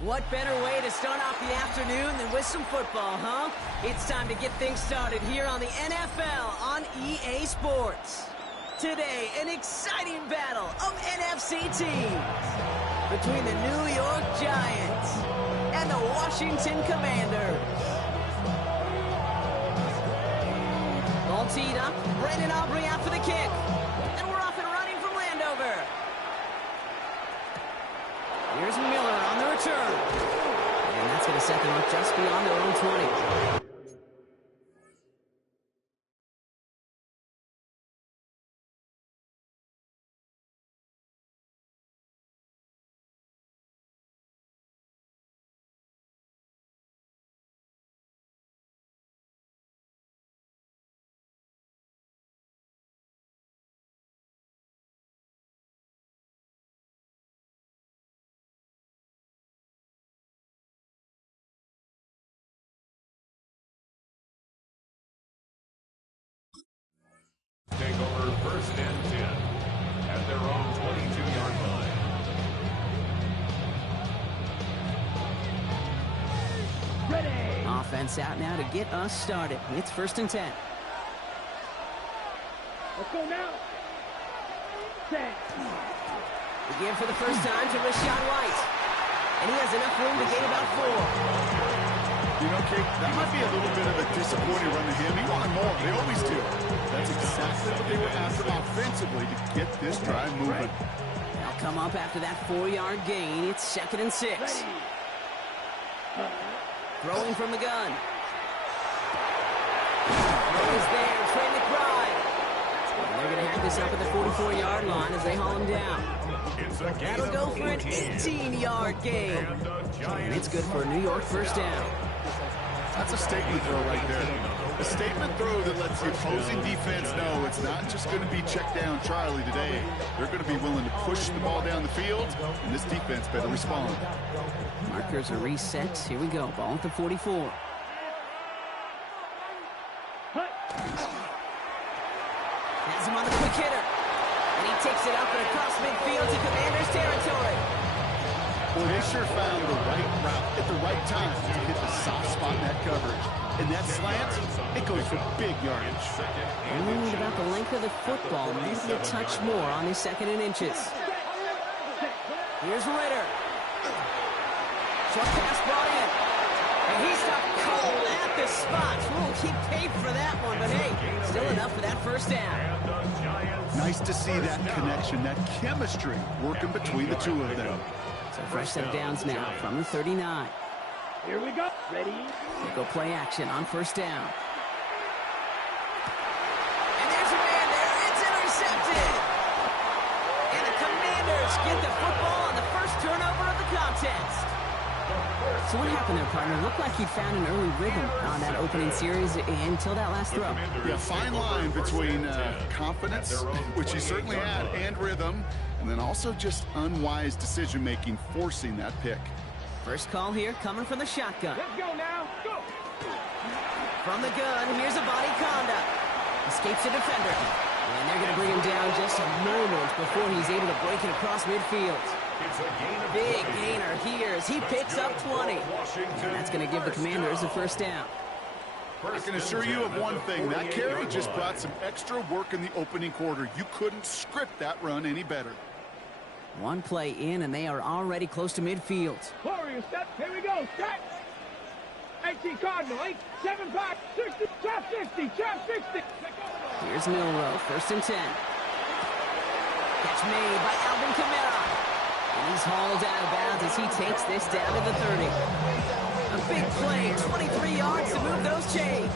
What better way to start off the afternoon than with some football, huh? It's time to get things started here on the NFL on EA Sports. Today, an exciting battle of NFC teams between the New York Giants and the Washington Commanders. Ball teed up, Brandon Aubrey out for the kick. And we're off and running from Landover. Here's Miller on the return. And that's going to set them up just beyond their own 20. Take over 1st and 10 at their own 22-yard line. Ready! Offense out now to get us started. It's 1st and 10. Let's go now. Set. Again for the first time to Rashad White. And he has enough room to gain about 4. You know, Kate, that might be a little bit of a disappointing run to him. He wanted more. They always do. That's exactly what they were after offensively to get this drive moving. They'll come up after that 4-yard gain. It's 2nd and 6. Throwing from the gun. Is there, Trey McBride. And they're going to have this up at the 44-yard line as they haul him down. That'll go for an 18-yard gain. And it's good for a New York 1st down. That's a statement throw right there. A statement throw that lets the opposing defense know it's not just going to be check down Charlie today. They're going to be willing to push the ball down the field, and this defense better respond. Markers are reset. Here we go. Ball at the 44. Has him on the quick hitter. And he takes it up and across midfield to Commanders territory. Well, they sure found the right route at the right time to hit the soft spot in that coverage. And that slant, it goes for big yardage. Worried about the length of the football. Maybe a touch more on his 2nd and inches. Here's Ritter. Short pass brought in. And he stopped cold at the spot. We'll keep paid for that one, but hey, still enough for that 1st down. Nice to see that connection, that chemistry working between the two of them. So fresh set of downs now from the 39. Here we go. Ready? They go play action on 1st down. And there's a man there. It's intercepted. And the Commanders get the football on the 1st turnover of the contest. So what happened there, partner? Looked like he found an early rhythm on that opening series until that last throw. Yeah, fine line between confidence, which he certainly had, and rhythm, and then also just unwise decision-making, forcing that pick. First call here coming from the shotgun. Let's go now. Go. From the gun, here's a body conduct. Escapes the defender. And they're going to bring him down just a moment before he's able to break it across midfield. Big gainer here as he picks up 20. And that's going to give the Commanders a 1st down. I can assure you of one thing. That carry just brought some extra work in the opening quarter. You couldn't script that run any better. One play in, and they are already close to midfield. Warrior step. Here we go. Set. 18 Cardinal. 8, 7, 5, 60. Trap 60. Trap 60. Here's Milrow. 1st and 10. Catch made by Alvin Kamara. And he's hauled out of bounds as he takes this down to the 30. A big play. 23 yards to move those chains.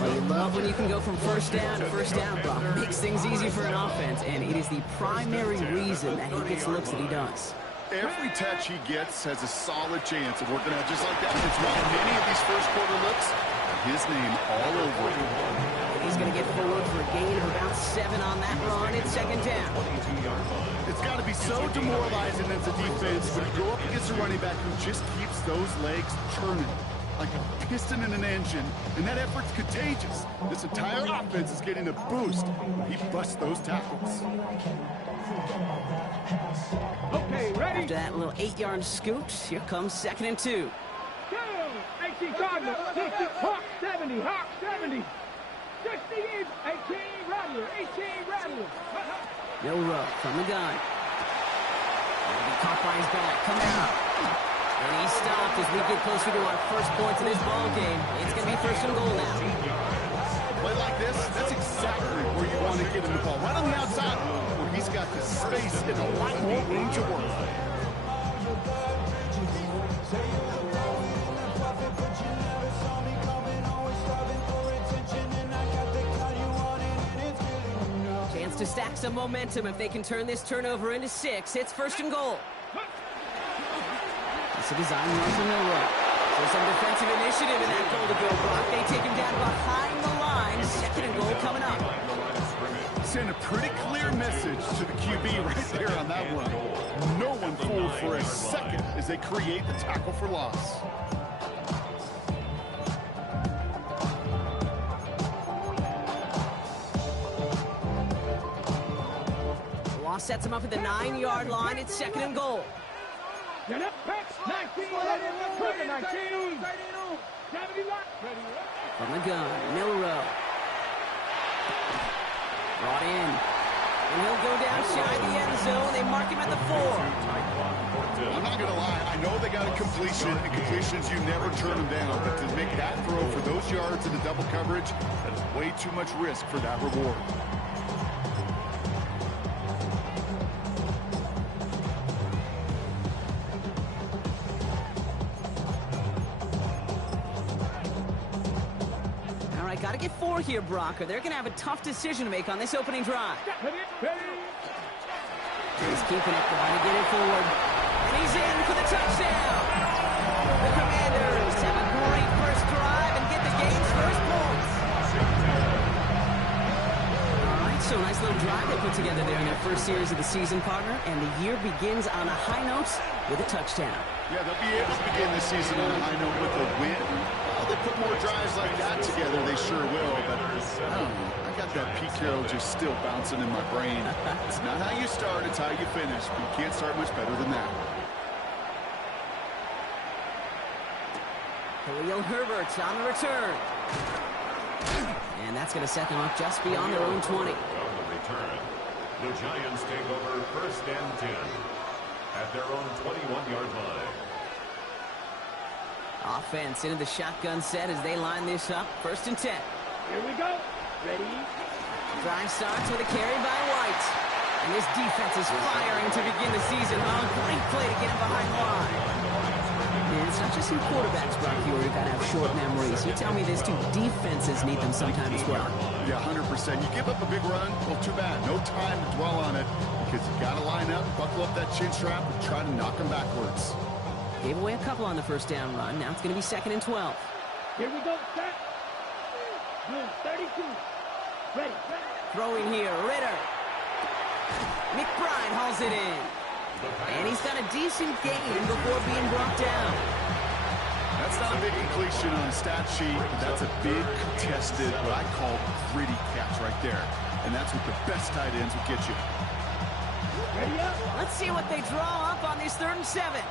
Well, you love when you can go from 1st down to 1st down, Bob. Makes things easy for an offense, and it is the primary reason that he gets looks that he does. Every touch he gets has a solid chance of working out just like that. It's why many of these first quarter looks have his name all over it. He's going to get forward for 7 on that run. It's second down. 22-yard line. It's got to be so demoralizing as a defense when you go up against a running back who just keeps those legs turning like a piston in an engine, and that effort's contagious. This entire offense is getting a boost when he busts those tackles. Okay, ready? After that little 8-yard scoot, here comes second and 2. Go! 18 Cardinal, 60, Hawk 70, Hawk 70. 60 is 18 Rattler, 18 Rattler. Milrow from the gun. And he caught by his back. Kamara. And he stopped as we get closer to our first points in this ball game. It's going to be first and goal now. Play like this, that's exactly where you want to get him the ball. Right on the outside, where he's got the space and a lot more room to work. Chance to stack some momentum if they can turn this turnover into 6. It's first and goal. It's a design run for Milrow. So some defensive initiative in that goal to go, Brock. They take him down behind the line. Second and goal coming up. Send a pretty clear message to the QB right there on that one. No one fooled for a second as they create the tackle for loss. Go! Loss sets him up at the 9-yard line. It's second and goal. Get up, 19, 19, 70 left. From the gun, Milrow. Brought in. And he'll go down shy of the end zone. They mark him at the 4. I'm not going to lie. I know they got a completion, and completions, you never turn them down. But to make that throw for those yards in the double coverage, that is way too much risk for that reward. Got to get 4 here, Brock, or they're going to have a tough decision to make on this opening drive. He's keeping it, trying to get it forward. And he's in for the touchdown. The Commanders have a great first drive and get the game's first points. All right, so nice little drive they put together there in their first series of the season, partner, and the year begins on a high note with a touchdown. Yeah, they'll be able to begin this season on a high note with a win. They put more drives like that together, they sure will, but I don't know. I got that Pete Carroll just still bouncing in my brain. It's not how you start, it's how you finish. But you can't start much better than that. Khalil Herbert on the return. And that's going to set them up just beyond their own 20. On the return, the Giants take over first and 10 at their own 21-yard line. Offense into the shotgun set as they line this up. First and 10. Here we go. Ready? Drive starts with a carry by White. And this defense is firing to begin the season. Great play to get him behind the line. And it's not just some quarterbacks, Brock, who got to have short memories. You tell me this, too. Defenses need them sometimes as well. Yeah, 100%. You give up a big run, well, too bad. No time to dwell on it because you got to line up, buckle up that chin strap, and try to knock them backwards. Gave away a couple on the first down run. Now it's going to be second and 12. Here we go, set. Blue 32. Ready. Throwing here, Ritter. McBride hauls it in. And he's got a decent gain before being brought down. That's not a big completion on a stat sheet. That's a big contested, what I call gritty catch right there. And that's what the best tight ends will get you. Ready up. Let's see what they draw up on this 3rd and 7.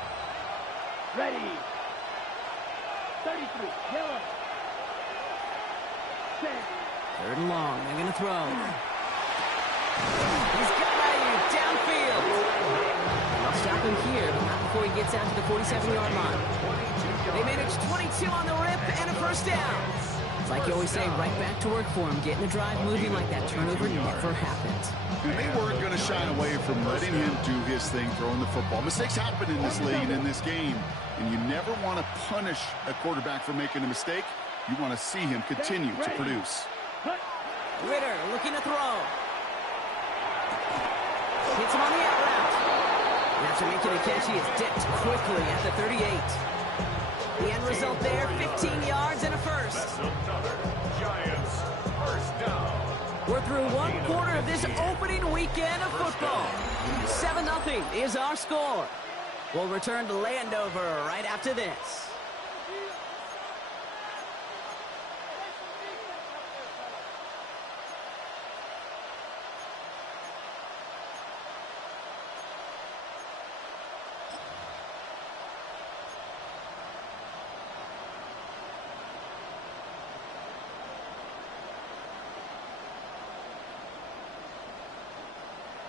Ready. 33. Yellow. Set. 3rd and long. They're going to throw. He's got Ayuk downfield. They'll stop him here, but not before he gets out to the 47-yard line. They manage 22 on the rip and a first down. It's like you always say, right back to work for him. Getting the drive moving like that turnover never happened. And they weren't going to shy away from letting him do his thing, throwing the football. Mistakes happen in this league and in this game, and you never want to punish a quarterback for making a mistake. You want to see him continue to produce. Ritter looking to throw. Hits him on the out route. And after making a catch, he is dipped quickly at the 38. The end result there, 15 yards and a first. That's another Giants first down. We're through one quarter of this opening weekend of football. 7-0 is our score. We'll return to Landover right after this.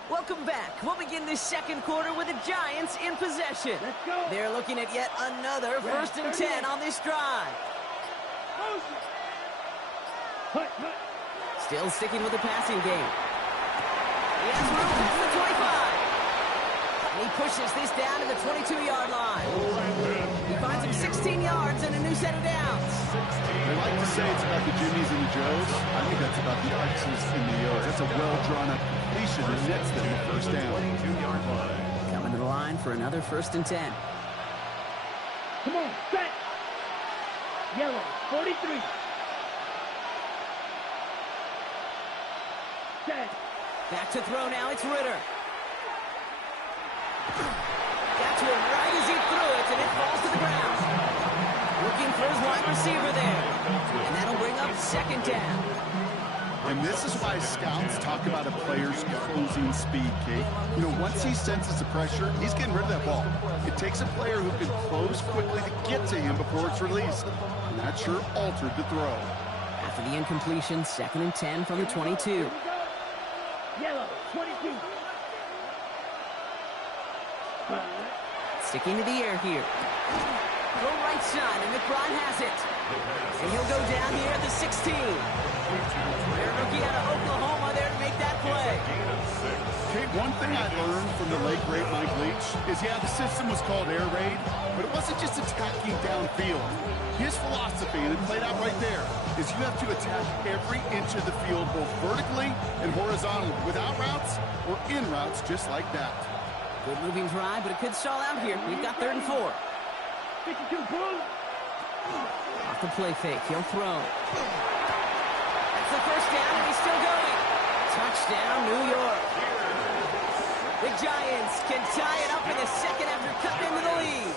Welcome back. We'll begin this second quarter with the Giants in possession. Let's go. They're looking at yet another 1st and 10 on this drive. Hut. Still sticking with the passing game. He has room past the 25. And he pushes this down to the 22-yard line. He finds him 16 yards and a new set of downs. They like to say it's about the Jimmies and the Joes. I think that's about the X's and the O's. That's a well-drawn-up completion that nets them the first down. Coming to the line for another 1st and 10. Come on, set. Yellow, 43. Set. Back to throw now, it's Ritter. Got to him right as he threw it, and it falls to the ground. Looking for his wide receiver there. And that'll bring up 2nd down. And this is why scouts talk about a player's closing speed, Kate. You know, once he senses the pressure, he's getting rid of that ball. It takes a player who can close quickly to get to him before it's released. And that sure altered the throw. After the incompletion, 2nd and 10 from the 22. Yellow, 22. Sticking to the air here. Go right side, and McBride has it. And he'll go down here at the 16. Their rookie out of Oklahoma there to make that play. Kate, one thing I learned from the late, great Mike Leach is, yeah, the system was called air raid, but it wasn't just attacking downfield. His philosophy, and it played out right there, is you have to attack every inch of the field, both vertically and horizontally, without routes or in routes, just like that. Good moving drive, but it could stall out here. We've got 3rd and 4. 52 pull. Off the play fake, he'll throw. That's the 1st down, and he's still going. Touchdown, New York. The Giants can tie it up in the 2nd after cutting into the lead.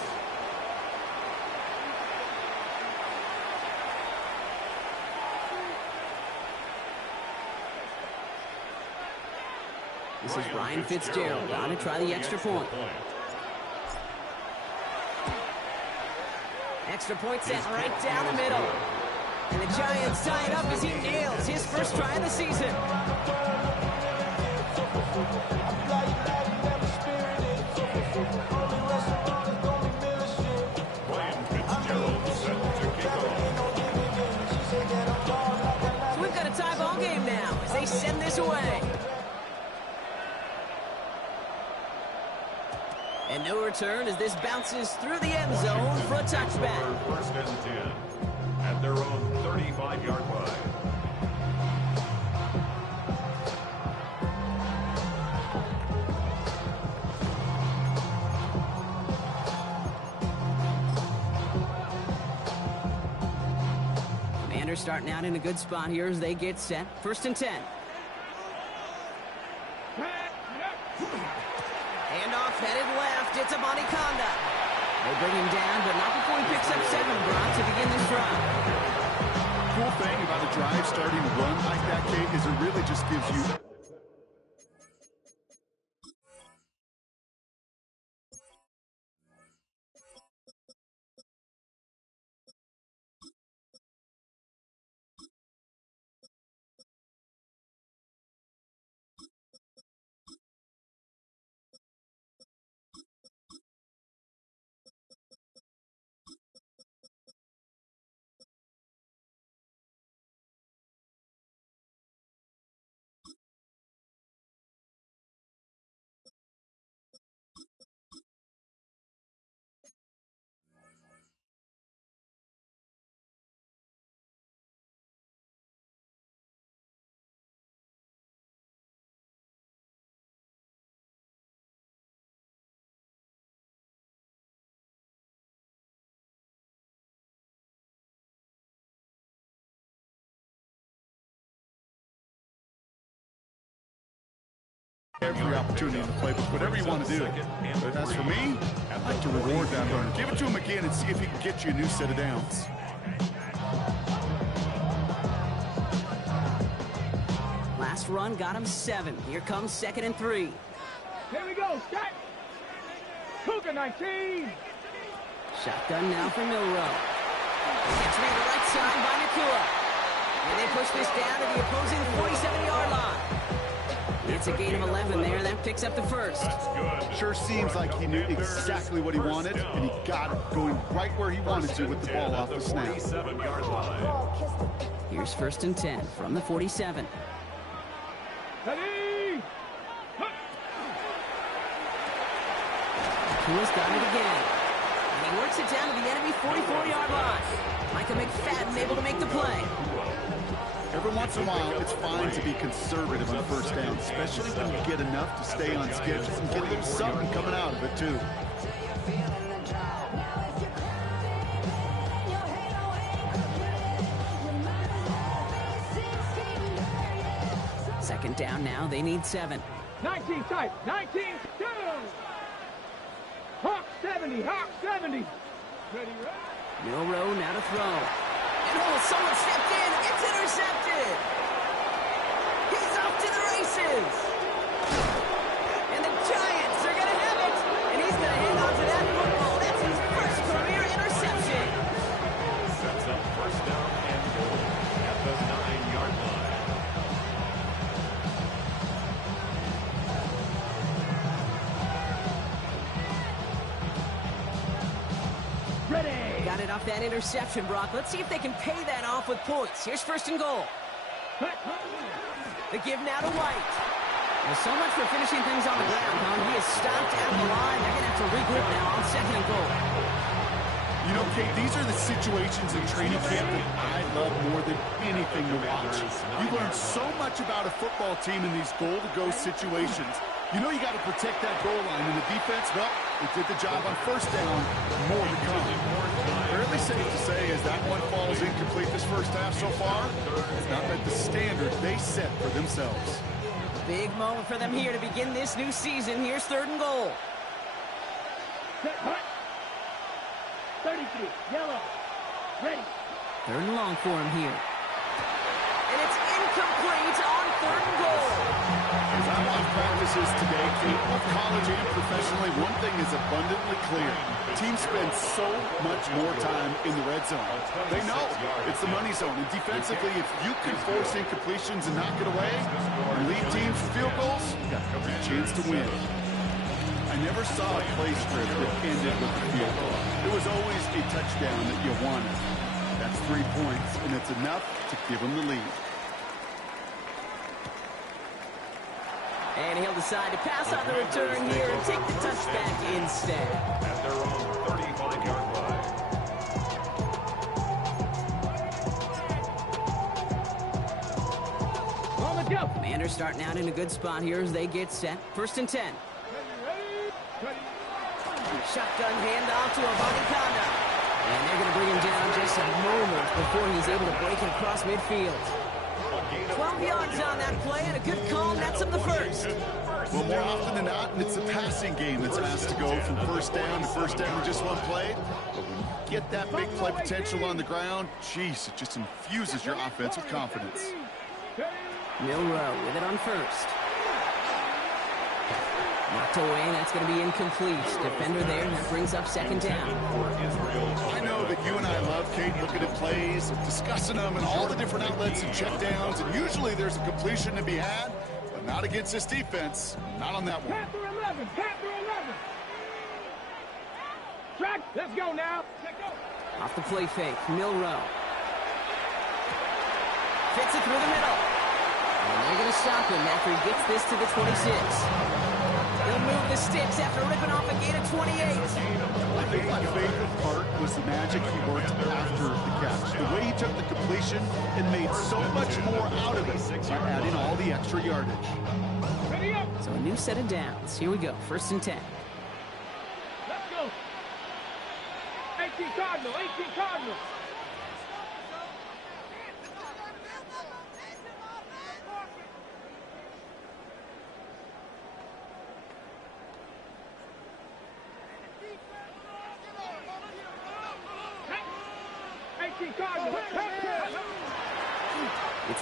This is Ryan Fitzgerald on to try the extra point. Extra point sent right down the middle. And the Giants tie it up as he nails his first try of the season. So we've got a tie ball game now as they send this away. And no return as this bounces through the end zone for a touchback. 1st and 10 at their own 35-yard line. Commanders starting out in a good spot here as they get set. 1st and 10. Handoff headed left. It's a Conda. They bring him down, but not before he picks up 7, Brock, to begin this drive. Cool thing about a drive starting to run like that, Kate, is it really just gives you every opportunity in the playbook, whatever you want to do. But as for me, I'd like to reward that run. Give it to him again and see if he can get you a new set of downs. Last run got him 7. Here comes 2nd and 3. Here we go, Scott. Cougar 19. Shotgun now for Milrow. Gets me to the right side by Nakua. And they push this down to the opposing 47-yard line. It's a gain of 11 there. That picks up the first. Sure seems like he knew exactly what he wanted, and he got it going right where he wanted to with the ball off the snap. Here's 1st and 10 from the 47. Ready? Nakua's got it again. And he works it down to the enemy 44-yard line. Micah McFadden able to make the play. Every once in a while, it's fine to be conservative on 1st down, especially when you get enough to stay on schedule and get a little something coming out of it, too. Second down now. They need 7. 19 tight. 19 2. Hawk 70. Hawk 70. Ready, Milrow now to throw. And someone stepped in. It's intercepted. He's off to the races. And the Giants are going to have it. And he's going to hang on to that football. That's his first career interception. Sets up 1st down and goal at the 9-yard line. Ready. Got it off that interception, Brock. Let's see if they can pay that off with points. Here's 1st and goal. The give now to White. Well, so much for finishing things on the ground, huh? He is stopped at the line. They're going to have to regroup now on 2nd and goal. You know, Kate, these are the situations in training camp that I love more than anything to watch. You learn so much about a football team in these goal-to-go situations. You know you got to protect that goal line, and the defense, well, they did the job on 1st down. More to come. Fairly safe to say as that one falls incomplete this 1st half so far, it's not met the standard they set for themselves. Big moment for them here to begin this new season. Here's 3rd and goal. Set, hut. 33. Yellow. Ready. 3rd and long for him here. And it's incomplete on 3rd and goal. As I watch practices today, Kate, both college and professionally, one thing is abundantly clear. Teams spend so much more time in the red zone. They know it's the money zone. And defensively, if you can force incompletions and knock it away, and lead teams to field goals, you got every chance to win. I never saw a play script that ended with a field goal. It was always a touchdown that you wanted. That's 3 points, and it's enough to give them the lead. And he'll decide to pass on the return here and take the touchback instead. At their own 35-yard line. On the jump. Commanders starting out in a good spot here as they get set. 1st and 10. Ready. Shotgun handoff to Avani Conda. And they're going to bring him down just a moment before he's able to break it across midfield. 12 yards on that play and a good call nets him the first. Well, more often than not, it's a passing game that's asked to go from 1st down to 1st down in just one play. But when you get that big play potential on the ground, geez, it just infuses your offense with confidence. Milrow with it on 1st. Knocked away, that's going to be incomplete. Defender there, and that brings up 2nd down. I know that you and I love, Kate, looking at plays, discussing them, and all the different outlets and checkdowns, and usually there's a completion to be had, but not against this defense. Not on that one. Panther 11. Panther 11. Track. Let's go now. Let's go. Off the play fake, Milrow. Fits it through the middle. And they're going to stop him after he gets this to the 26. He'll move the sticks after ripping off a gain of 28. I think my favorite part was the magic he worked after the catch. The way he took the completion and made so much more out of it by adding all the extra yardage. Ready up. So a new set of downs. Here we go, 1st and 10. Let's go. 18 Cardinal. 18 Cardinal.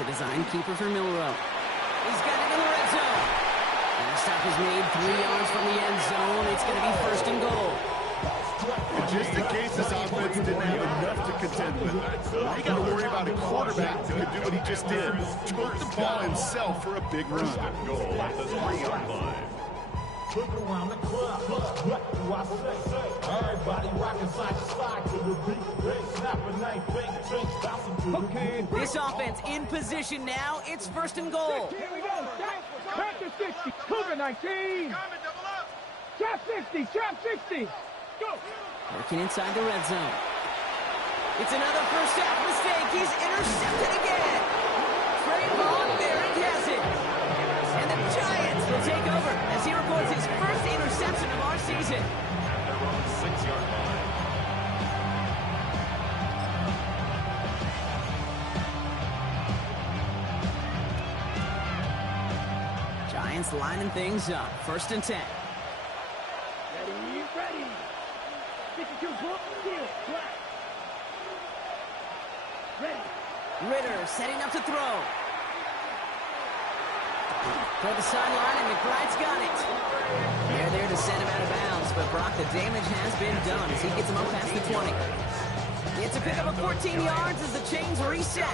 It's a design keeper for Milrow. He's got it in the red zone. And the stop is made 3 yards from the end zone. It's going to be 1st and goal. And just in case this offense didn't have enough to contend with, now you got to worry about a quarterback that could do what he just did. Took the ball himself for a big run. Goal at the 3-yard line. Look around the club, what do I say? Everybody rocking side to side to the beat. They snapping, ain't fake drinks, bouncing to the beat. This offense in position now. It's 1st and goal. Here we go. Back to 60. Cougar 19. Trap 60. Trap 60. Go. Working inside the red zone. It's another first half mistake. He's intercepted again. Trayvon Merrick has it. And the Giants will take over as he records his first interception of our season. At their own 6-yard line. Giants lining things up. 1st and 10. Ready. 52 foot. Deal. Flat. Ready. Ritter setting up to throw. Toward the sideline, and McBride's got it. They're there to send him out of bounds, but Brock, the damage has been done as he gets him up past the 20. It's a pickup of 14 yards as the chains reset.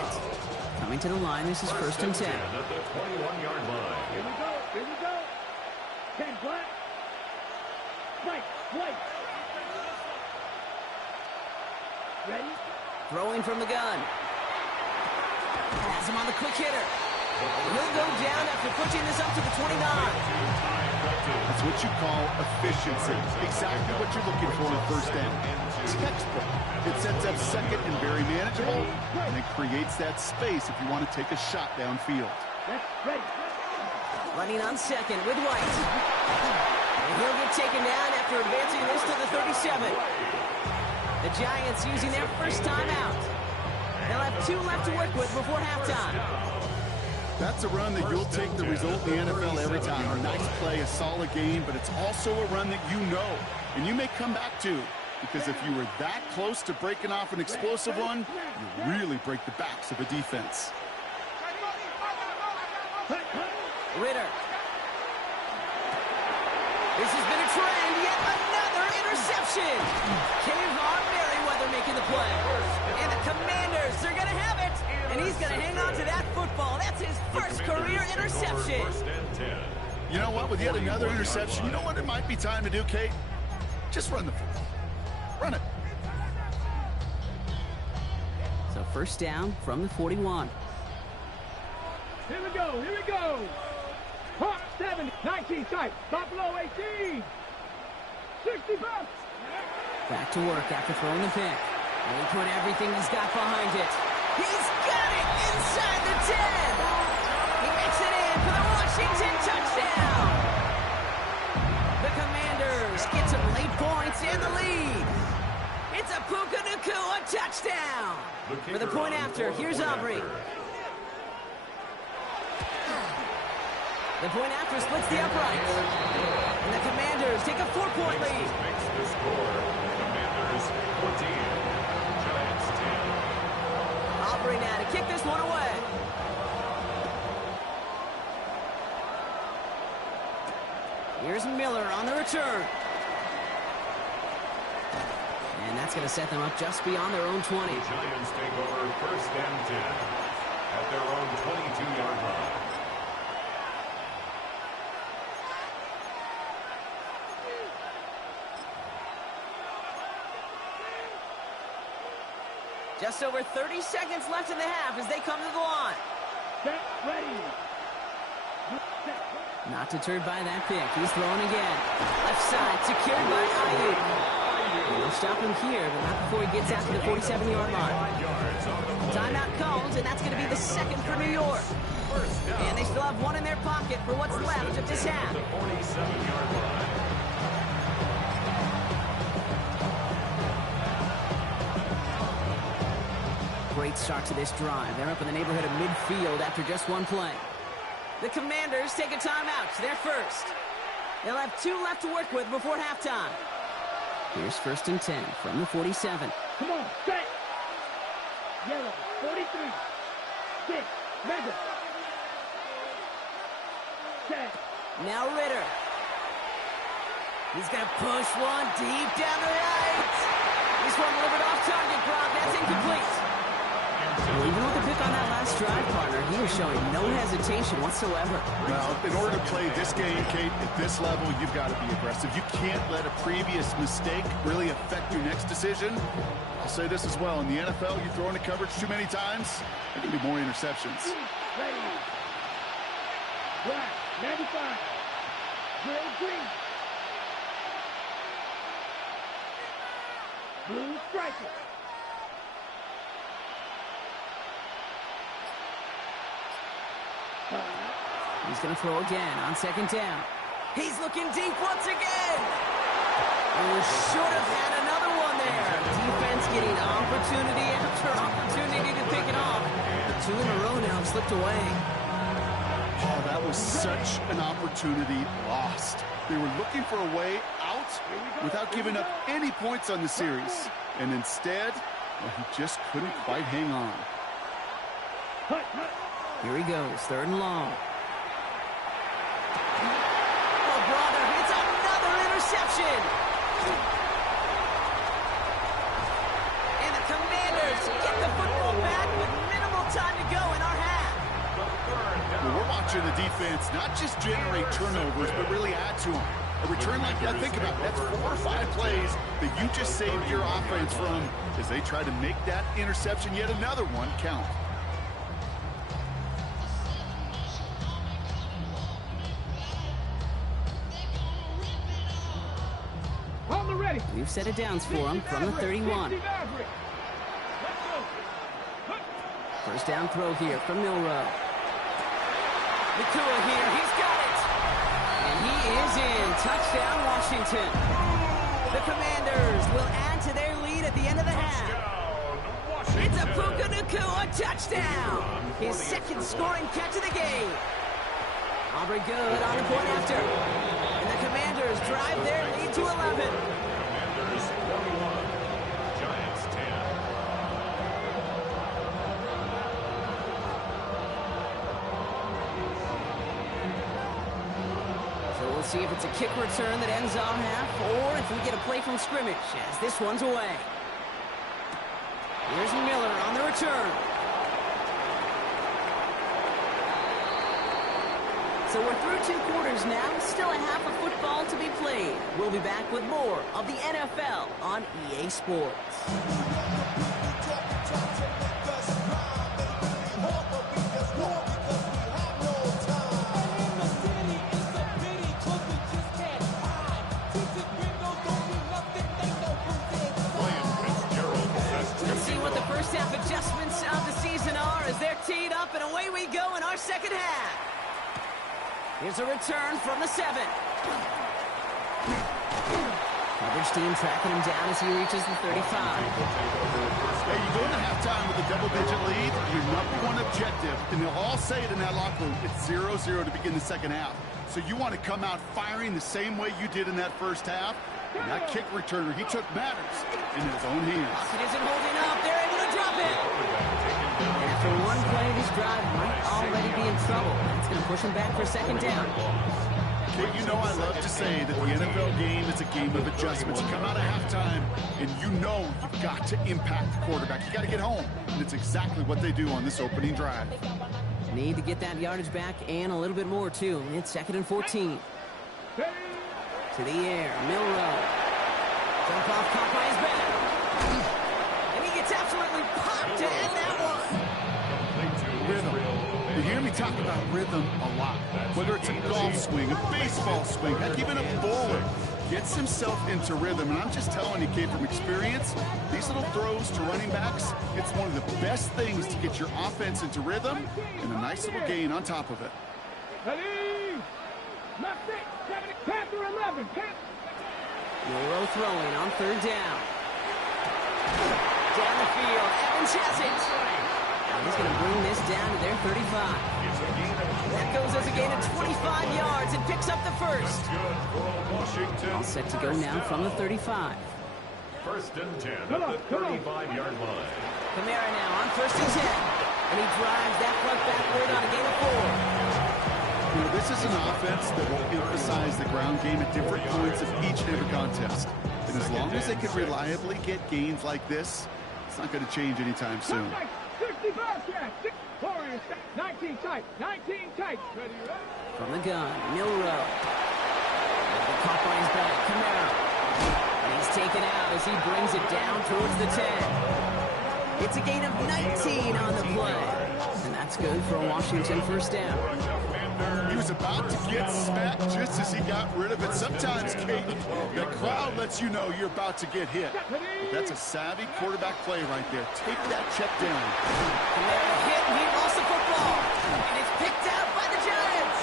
Coming to the line, this is 1st and 10. At the 21-yard line. Here we go. 10 flat. White. Ready. Throwing from the gun. Has him on the quick hitter. He'll go down after pushing this up to the 29. That's what you call efficiency. Exactly what you're looking for in 1st down. Textbook. It sets up 2nd and very manageable, and it creates that space if you want to take a shot downfield. Ready. Running on 2nd with White. And he'll get taken down after advancing this to the 37. The Giants using their first timeout. They'll have 2 left to work with before halftime. That's a run that you'll take the result in the NFL every time. A nice play, a solid game, but it's also a run that you know, and you may come back to, because if you were that close to breaking off an explosive one, you really break the backs of a defense. Ritter. This has been a trend, yet another interception. Trayvon Merriweather making the play. And the Commanders, they're going to have it. And he's going to hang on to that football. That's his first career interception. 1st and 10. You know what? With yet another interception, you know what it might be time to do, Kate? Just run the football. Run it. So 1st down from the 41. Here we go. Hawk 70. 19 tight. Buffalo 18. 60 bucks. Back to work after throwing the pick. And he put everything he's got behind it. He's got it inside the 10. He makes it in for the Washington touchdown. The Commanders get some late points in the lead. It's a Puka Nacua touchdown. For the point after, here's Aubrey. The point after splits the uprights. And the Commanders take a 4-point lead. Makes the score. Commanders 14. Giants 10. Aubrey now to kick this one away. Here's Miller on the return. And that's going to set them up just beyond their own 20. The Giants take over 1st and 10 at their own 22-yard line. Just over 30 seconds left in the half as they come to the line. Set. Ready. Not deterred by that pick. He's throwing again. Left side, secured by Ayuk. They'll stop him here, but not before he gets out to the 47-yard line. Timeout calls, and that's going to be the 2nd for New York. And they still have 1 in their pocket for what's left of this half. The 47-yard line. Great start to this drive. They're up in the neighborhood of midfield after just 1 play. The Commanders take a timeout. They're first. They'll have 2 left to work with before halftime. Here's 1st and 10 from the 47. Come on, set. Yellow, 43. 6, Mega. Set. Now Ritter. He's going to push one deep down the right. This one delivered off target, Gronk. That's incomplete. Well, even with the pick on that last drive, partner, he is showing no hesitation whatsoever. Well, in order to play this game, Kate, at this level, you've got to be aggressive. You can't let a previous mistake really affect your next decision. I'll say this as well. In the NFL, you throw into coverage too many times, there can be more interceptions. Ready. Black. 95. Gray green. Blue striker. He's going to throw again on second down. He's looking deep once again. Oh, should have had another one there. Defense getting opportunity after opportunity to pick it off. The two in a row now have slipped away. Oh, that was such an opportunity lost. They were looking for a way out without giving up any points on the series. And instead, well, he just couldn't quite hang on. Here he goes, third and long. Oh, brother, it's another interception. And the Commanders get the football back with minimal time to go in our half. Well, we're watching the defense not just generate turnovers, but really add to them. A return like that, think about it, that's 4 or 5 plays that you just saved your offense from as they try to make that interception, yet another one, count. On the ready. We've set it downs for him from the 31. First down throw here from Milrow. Nakua here, he's got it. And he is in. Touchdown, Washington. The Commanders will add to their lead at the end of the half. It's a Puka Nakua touchdown. His second scoring catch of the game. Aubrey good on the point after. And the Commanders drive their lead to 11. Commanders 41, Giants 10. So we'll see if it's a kick return that ends our half, or if we get a play from scrimmage as this one's away. Here's Miller on the return. So we're through 2 quarters now, still a half of football to be played. We'll be back with more of the NFL on EA Sports. Let's see what the first half adjustments of the season are as they're teed up, and away we go in our second half. Here's a return from the 7. Coverage team tracking him down as he reaches the 35. Hey, you go into halftime with a double-digit lead, your #1 objective, and they'll all say it in that locker room, it's 0-0 to begin the second half. So you want to come out firing the same way you did in that first half. And that kick returner, he took matters in his own hands. It isn't holding up. They're able to drop it. And after one play, this drive might already be in trouble. That's going to push him back for second down. Kid, you know I love to say that the NFL game is a game of adjustments. You come out of halftime, and you know you've got to impact the quarterback. You got to get home. And it's exactly what they do on this opening drive. Need to get that yardage back and a little bit more, too. It's 2nd and 14. To the air, Milrow. Jump off, caught by his back. And he gets absolutely popped to end that one. Rhythm. You hear me talk about rhythm a lot. Whether it's a golf swing, a baseball swing, heck, even a bowler gets himself into rhythm. And I'm just telling you, kid, from experience, these little throws to running backs, it's one of the best things to get your offense into rhythm and a nice little gain on top of it. Panther 11. Milrow throwing on 3rd down. Down the field, Evans has it. And he's going to bring this down to their 35. That goes as a gain of 25 yards and picks up the first. All set to go now from the 35. 1st and 10 at the 35-yard line. Kamara now on 1st and 10. And he drives that front backward on a gain of 4. You know, this is an offense that will emphasize the ground game at different points of each and every contest. And as long as they can reliably get gains like this, it's not going to change anytime soon. 19 tight, 19 tight. Ready, ready. From the gun, Milrow. Caught by his back, Camara. And he's taken out as he brings it down towards the 10. It's a gain of 19 on the play. And that's good for a Washington first down. He was about to get smacked just as he got rid of it. Sometimes, Kate, the crowd lets you know you're about to get hit. But that's a savvy quarterback play right there. Take that check down. Camara hit, and he lost the football. And it's picked out by the Giants.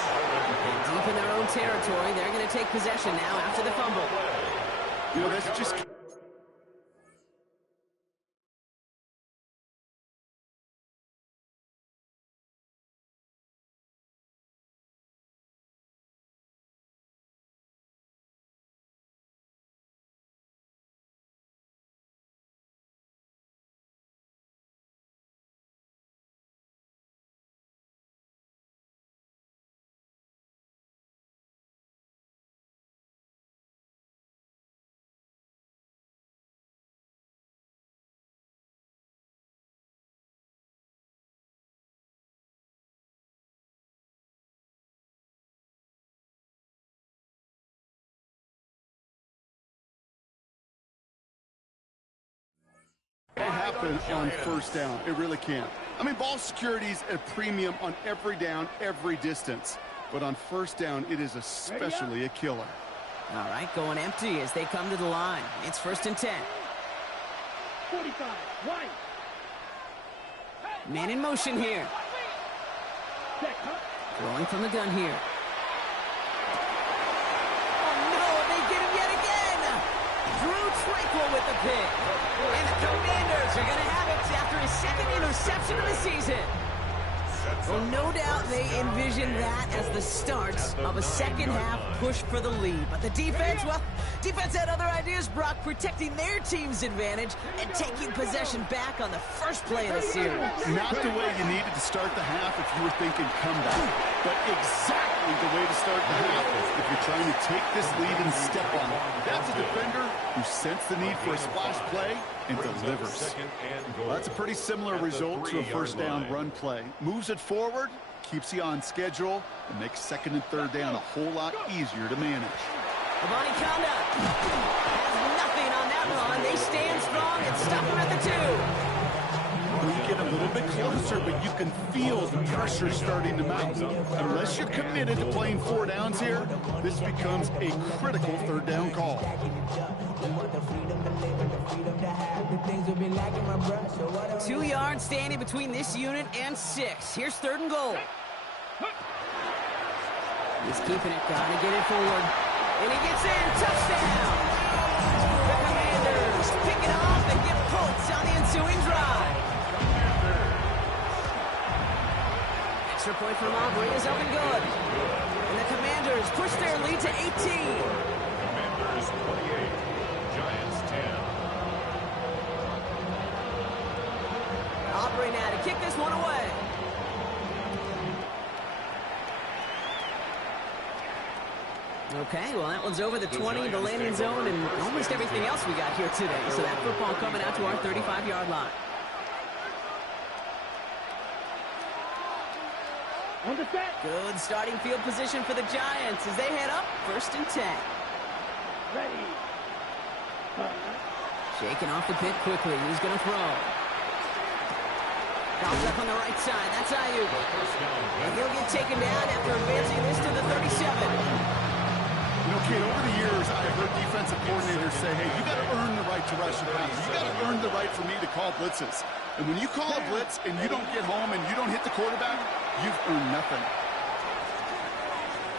And deep in their own territory, they're going to take possession now after the fumble. You know, that's just... Can happen on first down. It really can. I mean, ball security's a premium on every down, every distance. But on first down, it is especially a killer. All right, going empty as they come to the line. It's 1st and 10. 45, right. Man in motion here. Check, huh? Throwing from the gun here. Oh, no, they get him yet again. Drew Tranquil with the pick. And the Commanders are going to have it after his second interception of the season. Well, no doubt they envisioned that as the start of a second-half push for the lead. But the defense, well, defense had other ideas, Brock, protecting their team's advantage and taking possession back on the first play of the series. Not the way you needed to start the half if you were thinking comeback, but exactly the way to start the half if you're trying to take this lead and step on it. That's a defender who sensed the need for a splash play and delivers. Well, that's a pretty similar result to a first down run play. Moves it forward, keeps you on schedule, and makes second and third down a whole lot easier to manage. Avani Conda has nothing on that run. They stand strong and stop him at the 2. We get a little bit closer, but you can feel the pressure starting to mount. Unless you're committed to playing 4 downs here, this becomes a critical third down call. 2 yards standing between this unit and 6. Here's 3rd and goal. He's keeping it, gotta get it forward. And he gets in, touchdown! The Commanders pick it off and get points on the ensuing drive. Extra point from Aubrey is up and good. And the Commanders push their lead to 18. Commanders 28, Giants 10. Aubrey now to kick this one away. Okay, well, that one's over the 20, the landing zone, and almost everything else we got here today. So that football coming out to our 35-yard line. On the set. Good starting field position for the Giants as they head up 1st and 10. Ready. Shaking off the pick quickly. He's going to throw. Drops up on the right side. That's Ayuk. And he'll get taken down after advancing this to the 37. You know, Kate, over the years, I've heard defensive coordinators say, hey, you got to earn the right to rush the pass. You got to earn the right for me to call blitzes. And when you call a blitz and you don't get home and you don't hit the quarterback, you've earned nothing.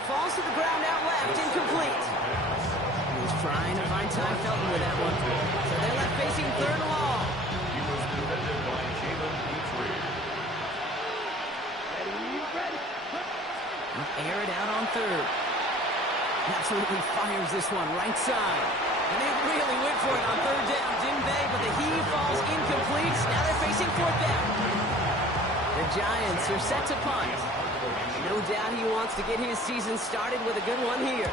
Falls to the ground out left, incomplete. He was trying to find Ty Felton with that one. So they're left facing 3rd and long. He was defended by Jalen Petrie. Ready. Air it out on 3rd. Absolutely fires this one right side. And they really went for it on 3rd down, didn't they? But the heave falls incomplete. Now they're facing 4th down. The Giants are set to punt. No doubt he wants to get his season started with a good one here.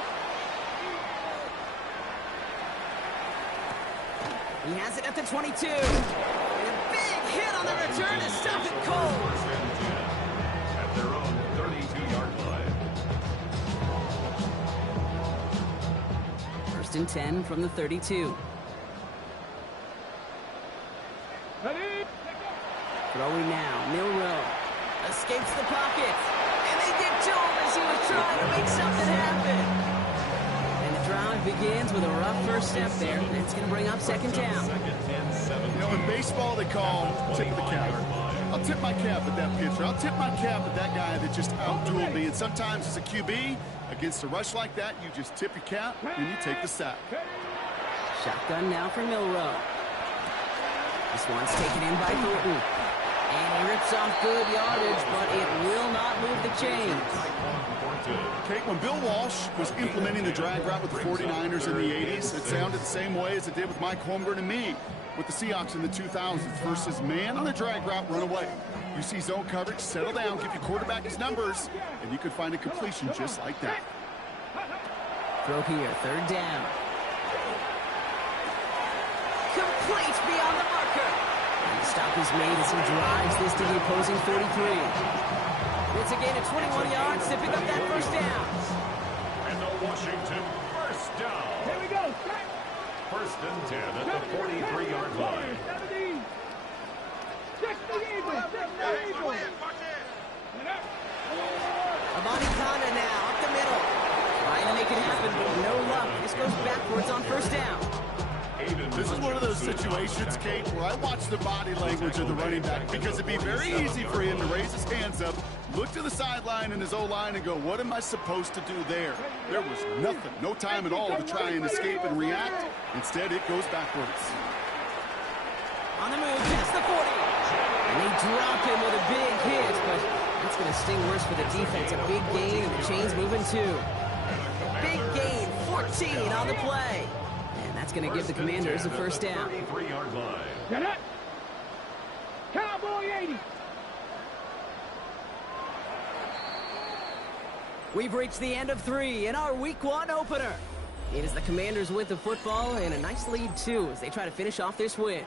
He has it at the 22. And a big hit on the return to stop it cold. At their own 32-yard line. 1st and 10 from the 32. Ready? Throwing now, Milrow escapes the pocket, and they get to him as he was trying to make something happen. And the drive begins with a rough first step there, and it's going to bring up 2nd down. You know, in baseball, they call tip of the cap. I'll tip my cap at that pitcher. I'll tip my cap at that guy that just outdueled me. And sometimes as a QB, against a rush like that, you just tip your cap and you take the sack. Shotgun now for Milrow. This one's taken in by Thornton. And he rips off good yardage, but it will not move the chains. Kate, when Bill Walsh was implementing the drag route with the 49ers in the 80s, it sounded the same way as it did with Mike Holmgren and me with the Seahawks in the 2000s versus man on a drag route, run away. You see zone coverage, settle down, give your quarterback his numbers, and you could find a completion just like that. Throw here, 3rd down. Complete beyond the marker. And the stop is made as he drives this to the opposing 43. It's a gain of 21 yards to pick up that 1st down. And the Washington 1st down. Here we go. Strike. 1st and 10 at the 43-yard line. 70. 60 even. 60 even. Amani Kanda now up the middle. Trying to make it happen, but no luck. This goes backwards on 1st down. This is one of those situations, Kate, where I watch the body language of the running back because it'd be very easy for him to raise his hands up, look to the sideline in his O-line and go, what am I supposed to do there? There was nothing, no time at all to try and escape and react. Instead, it goes backwards. On the move, past the 40. And they drop him with a big hit, but that's going to sting worse for the defense. A big gain, and the chain's moving too. Big gain, 14 on the play. That's going to give the Commanders a 1st down. 33-yard line. Get it. Cowboy 80. We've reached the end of 3 in our Week 1 opener. It is the Commanders with the football and a nice lead, too, as they try to finish off this win.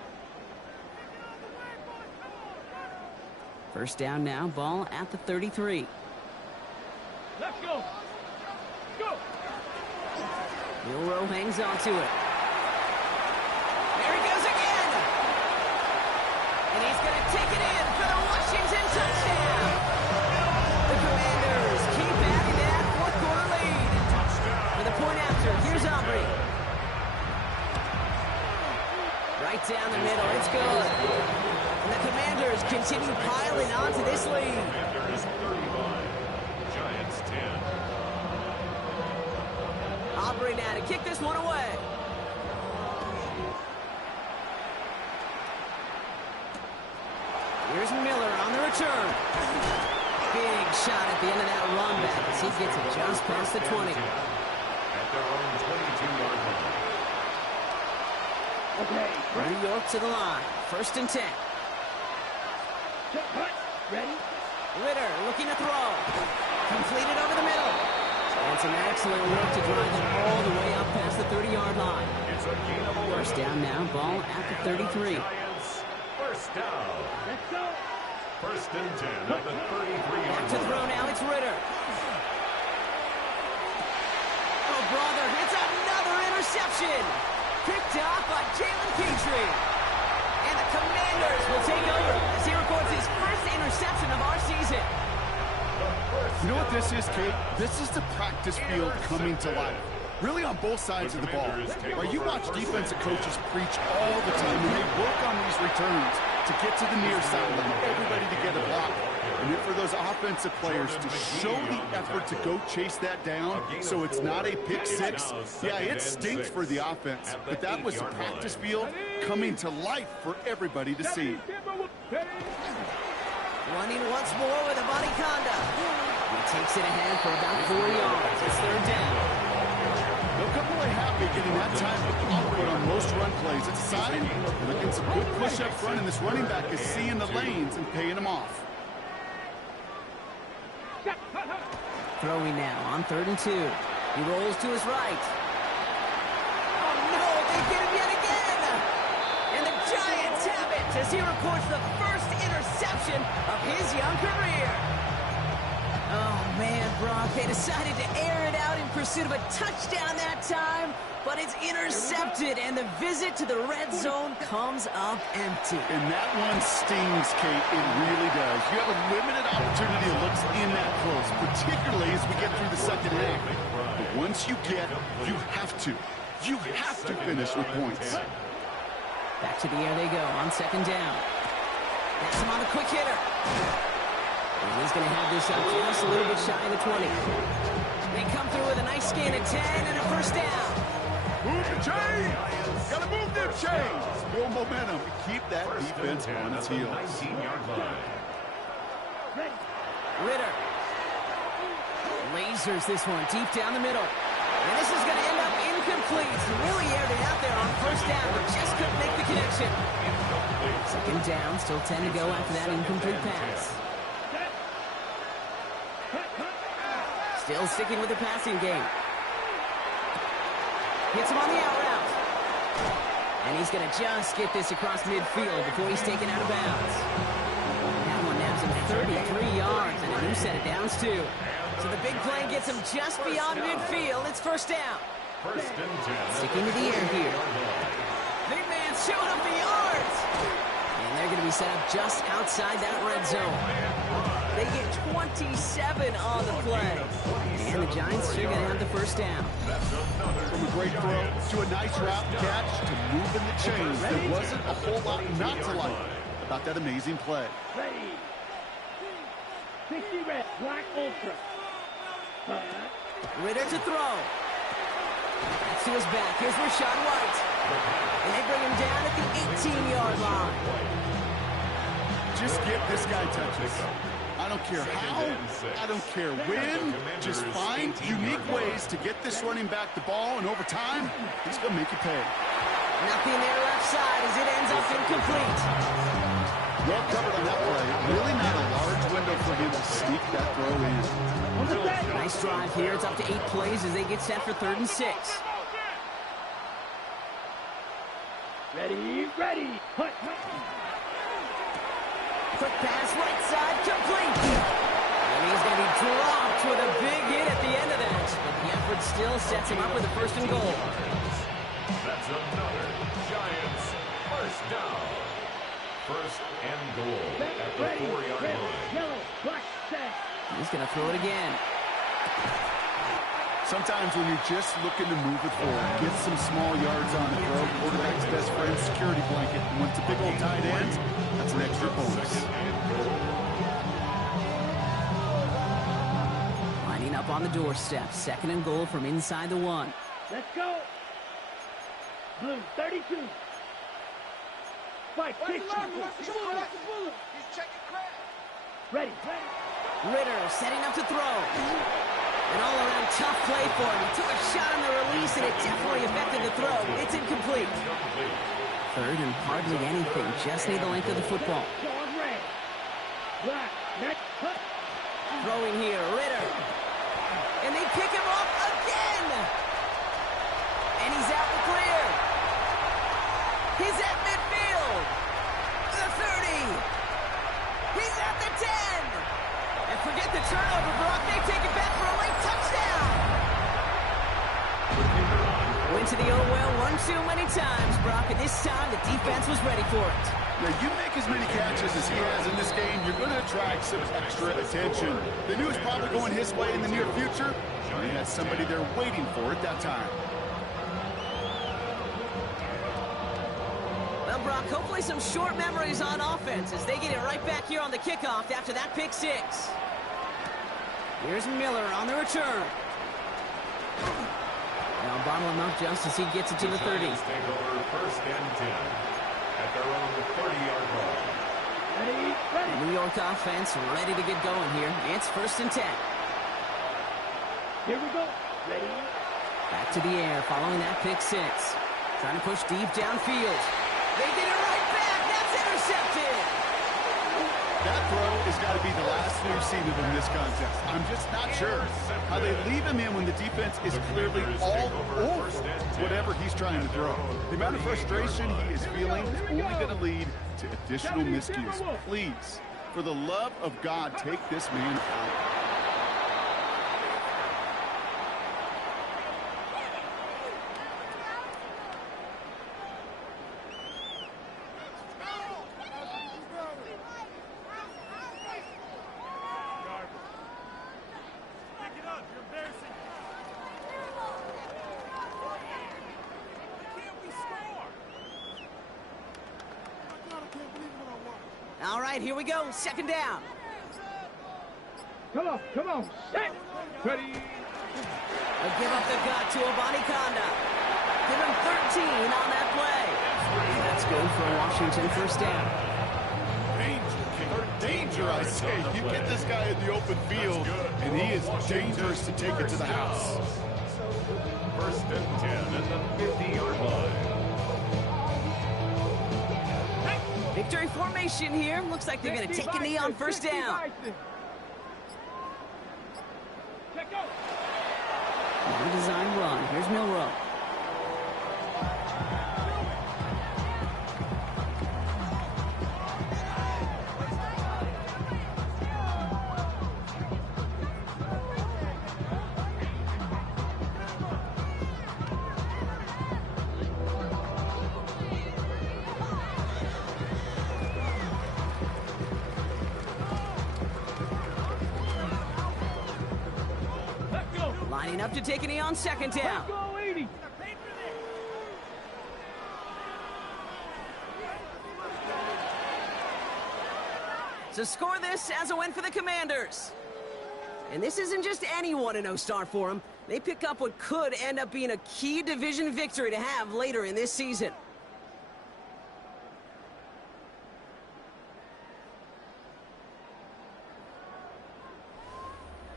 1st down now, ball at the 33. Let's go. Go. Milrow hangs on to it. There he goes again. And he's going to take it in for the Washington touchdown. The Commanders keep adding that 4th quarter lead. For the point after, here's Aubrey. Right down the middle, it's good. And the Commanders continue piling on to this lead. Commanders 35, Giants 10. Aubrey now to kick this one away. Here's Miller on the return. Big shot at the end of that run back as he gets it just past the 20. At their own 22-yard line. Okay. New York to the line. 1st and 10. Ready? Ritter looking to throw. Completed over the middle. And some excellent work to drive it all the way up past the 30-yard line. It's a gain of 11. 1st down now, ball at the 33. Giants 1st down. Let's go. 1st and 10 at the 33-yard Back to line. throw now, it's Ritter. Oh, brother, it's another interception. Picked off by Jalen Petrie. And the Commanders will take over as he records his 1st interception of our season. You know what this is, Kate? This is the practice field coming to life. Really on both sides of the ball. Right, you watch defensive coaches preach all the time, and they work on these returns to get to the near sideline, everybody to get a block. And then for those offensive players to show the effort to go chase that down so it's not a pick 6. Yeah, it stinks for the offense, but that was the practice field coming to life for everybody to see. Running once more with Amani Kanda. He takes it ahead for about 4 yards. It's 3rd down. They'll come away happy getting that type of output on most run plays. It's a sign they're getting some good push up front, and this running back is seeing the lanes and paying them off. Throwing now on 3rd and 2. He rolls to his right. Oh, no, they get him yet again. And the Giants have it as he records the first interception of his young career. Oh, man, Brock, they decided to air it out in pursuit of a touchdown that time, but it's intercepted, and the visit to the red zone comes up empty. And that one stings, Kate. It really does. You have a limited opportunity to look in that close, particularly as we get through the second half. But once you get, you have to finish with points. Back to the air they go on 2nd down. That's him on the quick hitter. And he's going to have this up just a little bit shy of the 20. They come through with a nice gain of 10 and a first down. Move the chains! Gotta move them chains! Build momentum. Keep that defense on its heels. 19-yard line. Ritter lasers this one deep down the middle. And this is going to end up incomplete. Really aired it out there on 1st down, but just couldn't make the connection. 2nd down, still 10 to go after that incomplete pass. Still sticking with the passing game. Hits him on the out route. And he's going to just get this across midfield before he's taken out of bounds. That one nabs him 33 yards and a new set of downs, too. So the big play gets him just beyond midfield. It's 1st down. 1st and 10. Sticking to the air here. Big man showing up the yards. And they're going to be set up just outside that red zone. They get 27 on the play. And the Giants are going to have the 1st down. From a great throw to a nice route catch to moving the chains. There wasn't a whole lot not to like about that amazing play. Ready. 60 red, black ultra. Ritter to throw. That's to his back. Here's Rashad White. And they bring him down at the 18-yard line. Just give this guy touches. I don't care how, I don't care when, just find unique ways to get this running back the ball, and over time, he's going to make you pay. Nothing there left side as it ends up incomplete. Well covered on that play. Really not a large window for him to sneak that throw in. Nice drive here. It's up to 8 plays as they get set for 3rd and 6. Ready, ready. Hut. Quick pass, right side, complete. And he's going to be dropped with a big hit at the end of that. But the effort still sets him up with a 1st and goal. That's another Giants 1st down. 1st and goal at the 4-yard line. Yellow, black, set. He's going to throw it again. Sometimes when you're just looking to move it forward, get some small yards on the throw, quarterback's best friend, security blanket. And when it's a big old tight end, that's an extra bonus. Lining up on the doorstep. 2nd and goal from inside the 1. Let's go. Blue, 32. Fight, kick. Ready. Ritter setting up to throw. An all-around tough play for him. He took a shot on the release, and it definitely affected the throw. It's incomplete. 3rd and hardly anything. Just need the length of the football. Throwing here, Ritter. And they pick him off again. And he's out and clear. He's at midfield. The 30. He's at the 10. And forget the turnover, Brock. They take it back for a late touchdown. Went to the old well one too many times, Brock. And this time, the defense was ready for it. Now, you make as many catches as he has in this game, you're going to attract some extra attention. They knew it was probably going his way in the near future. He had somebody there waiting for it that time. Well, Brock, hopefully some short memories on offense as they get it right back here on the kickoff after that pick 6. Here's Miller on the return. Now bottle him up just as he gets it to the 30. Take over 1st and 10 at their own 30-yard line. The New York offense ready to get going here. It's 1st and 10. Here we go. Ready. Back to the air following that pick 6. Trying to push deep downfield. They get it right back. That's intercepted. That throw has got to be the last we've seen of him this contest. I'm just not sure how they leave him in when the defense is clearly all over whatever he's trying to throw. The amount of frustration he is feeling is only going to lead to additional miscues. Please, for the love of God, take this man out. All right, here we go. Second down. Come on. Set. Ready. A give up the gut to Abanikanda. Give him 13 on that play. That's good for Washington first down. Danger, I say. You get this guy in the open field, and he is dangerous to take it to the house. First and 10 at the 50-yard line. Victory formation here. Looks like they're going to take a knee on first down. Design run. Here's Milrow. Lining up to take a knee on second down. So score this as a win for the Commanders. And this isn't just anyone in O-Star for them. They pick up what could end up being a key division victory to have later in this season.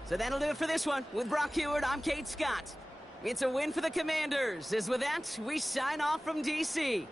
So that'll do it for this one. With Brock Heward, I'm Kate Scott. It's a win for the Commanders. As with that, we sign off from D.C.